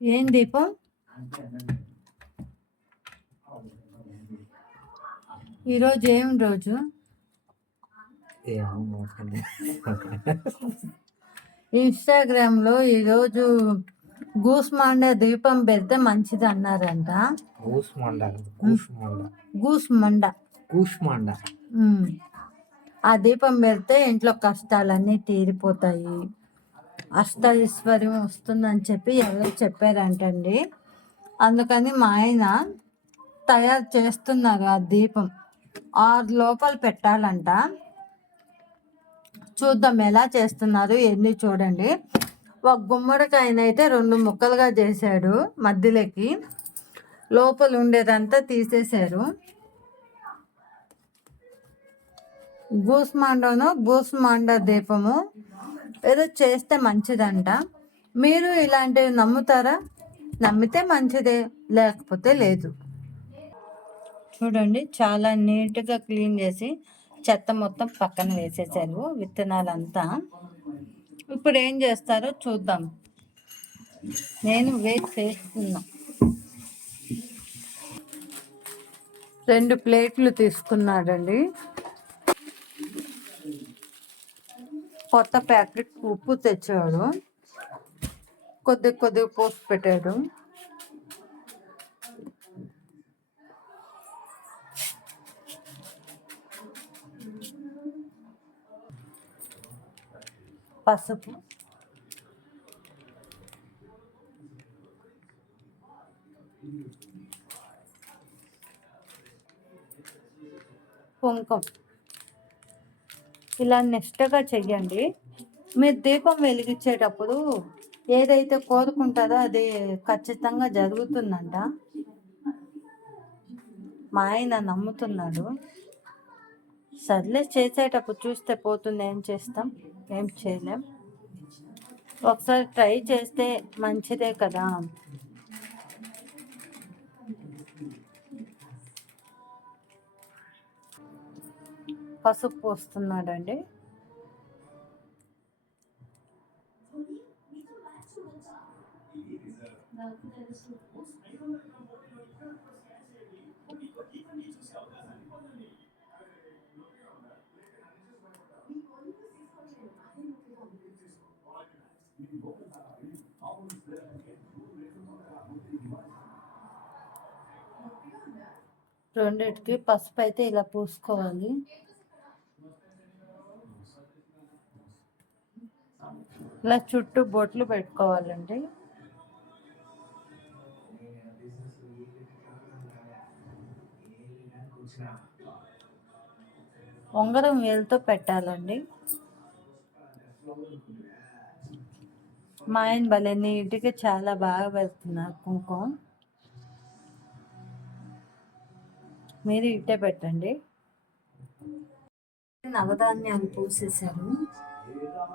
ఏం దీపం? ఈరోజు ఏం రోజు? ఇన్స్టాగ్రామ్లో ఈరోజు గూస్మాండా దీపం పెడితే మంచిది అన్నారంట. గూస్మాండా ఆ దీపం పెడితే ఇంట్లో కష్టాలన్నీ తీరిపోతాయి, అష్టైశ్వర్యం వస్తుందని చెప్పి ఎవరో చెప్పారంటండి. అందుకని మా ఆయన తయారు చేస్తున్నారు. ఆ దీపం 6 లోపల పెట్టాలంట. చూద్దాం ఎలా చేస్తున్నారు ఎన్ని చూడండి. ఒక గుమ్మడికాయనైతే 2 ముక్కలుగా చేశాడు, మధ్యలోకి లోపల ఉండేదంతా తీసేశారు. గూస్మాండా దీపము ఏదో చేస్తే మంచిదంట. మీరు ఇలాంటివి నమ్ముతారా? నమ్మితే మంచిదే, లేకపోతే లేదు. చూడండి, చాలా నీట్గా క్లీన్ చేసి చెత్త మొత్తం పక్కన వేసేసారు, విత్తనాలంతా. ఇప్పుడు ఏం చేస్తారో చూద్దాం. నేను వెయిట్ చేస్తున్నా. 2 ప్లేట్లు తీసుకున్నాడండి. కొత్త ప్యాకెట్ ఉప్పు తెచ్చాడు, కొద్ది పోసి పెట్టాడు. పసుపు, కుంకుమ. ఇలా నిష్టగా చెయ్యండి. మీరు దీపం వెలిగించేటప్పుడు ఏదైతే కోరుకుంటారో అది ఖచ్చితంగా జరుగుతుందంట. మా ఆయన నమ్ముతున్నాడు. సర్లే, చేసేటప్పుడు చూస్తే పోతుంది, ఏం చేస్తాం, ఏం చేయలేం. ఒకసారి ట్రై చేస్తే మంచిదే కదా. పసుపు పోస్తున్నాడండి. రెండిటికి పసుపు అయితే ఇలా పూసుకోవాలి. ఇలా చుట్టూ బొట్లు పెట్టుకోవాలండి. ఉంగరం వేలుతో పెట్టాలండి. మా ఆయన భలే నీట్గా చాలా బాగా పెడుతున్నారు కుంకుమ. మీరు ఇట్టే పెట్టండి. నవధాన్యాలు పూసేసారు.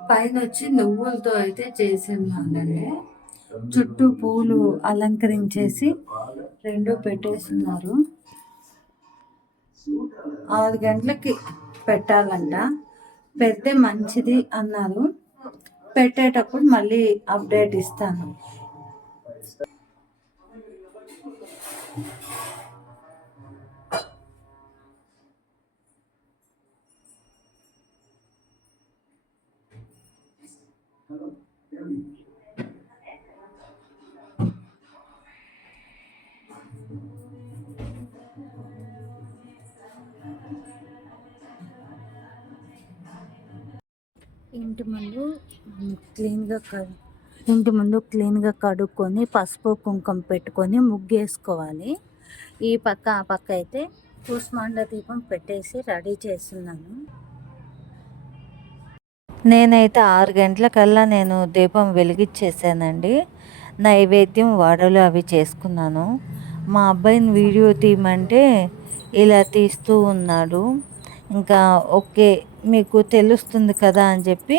పైన వచ్చి నువ్వులతో అయితే చేసేన్నానండి. చుట్టూ పూలు అలంకరించేసి 2 పెట్టేస్తున్నారు. 6 గంటలకి పెట్టాలంట. పెడితే మంచిది అన్నారు. పెట్టేటప్పుడు మళ్ళీ అప్డేట్ ఇస్తాను. ఇంటి ముందు క్లీన్గా కడుక్కొని పసుపు కుంకుమ పెట్టుకొని ముగ్గేసుకోవాలి. ఈ పక్క ఆ పక్క అయితే కూస్మాండ దీపం పెట్టేసి రెడీ చేస్తున్నాను. నేనైతే 6 గంటలకల్లా నేను దీపం వెలిగించేసానండి. నైవేద్యం వడలు అవి చేసుకున్నాను. మా అబ్బాయిని వీడియో తీయమంటే ఇలా తీస్తూ ఉన్నాడు. ఇంకా ఓకే, మీకు తెలుస్తుంది కదా అని చెప్పి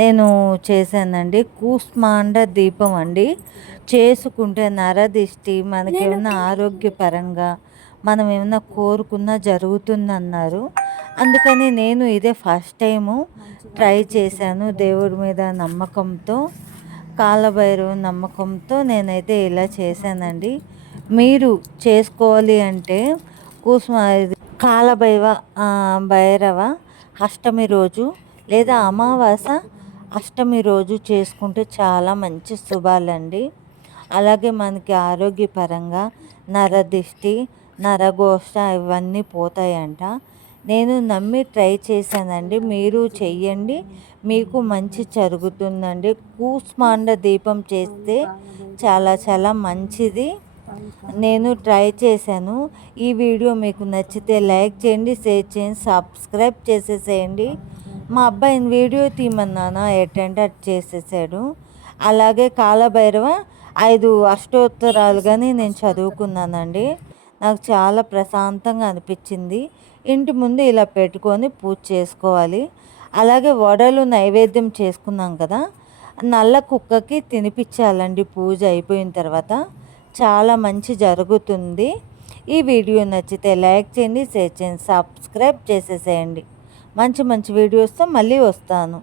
నేను చేశానండి. కూస్మాండ దీపం అండి. చేసుకుంటే నరదిష్టి, మనకేమన్నా ఆరోగ్యపరంగా మనం ఏమన్నా కోరుకున్నా జరుగుతుందన్నారు. అందుకని నేను ఇదే ఫస్ట్ టైము ట్రై చేశాను దేవుడి మీద నమ్మకంతో. కాలభైరవ నమ్మకంతో నేనైతే ఇలా చేశానండి. మీరు చేసుకోవాలి అంటే కాలభైరవ భైరవ అష్టమి రోజు లేదా అమావాస అష్టమి రోజు చేసుకుంటే చాలా మంచి శుభాలండి. అలాగే మనకి ఆరోగ్యపరంగా నరదిష్టి నరఘోష ఇవన్నీ పోతాయంట. నేను నమ్మి ట్రై చేశానండి. మీరు చెయ్యండి, మీకు మంచి జరుగుతుందండి. కూష్మాండ దీపం చేస్తే చాలా చాలా మంచిది. నేను ట్రై చేశాను. ఈ వీడియో మీకు నచ్చితే లైక్ చేయండి, షేర్ చేయండి, సబ్స్క్రైబ్ చేసేసేయండి. మా అబ్బాయిని వీడియో తీయమన్నాను, అటెండ్ చేసేసాడు. అలాగే కాలభైరవ 5 అష్టోత్తరాలు కానీ నేను చదువుకున్నానండి. నాకు చాలా ప్రశాంతంగా అనిపించింది. ఇంటి ముందు ఇలా పెట్టుకొని పూజ చేసుకోవాలి. అలాగే వడలు నైవేద్యం చేసుకున్నాం కదా, నల్ల కుక్కకి తినిపించాలండి పూజ అయిపోయిన తర్వాత. చాలా మంచి జరుగుతుంది. ఈ వీడియో నచ్చితే లైక్ చేయండి, షేర్ చేయండి, సబ్స్క్రైబ్ చేసేసేయండి. మంచి మంచి వీడియోస్తో మళ్ళీ వస్తాను.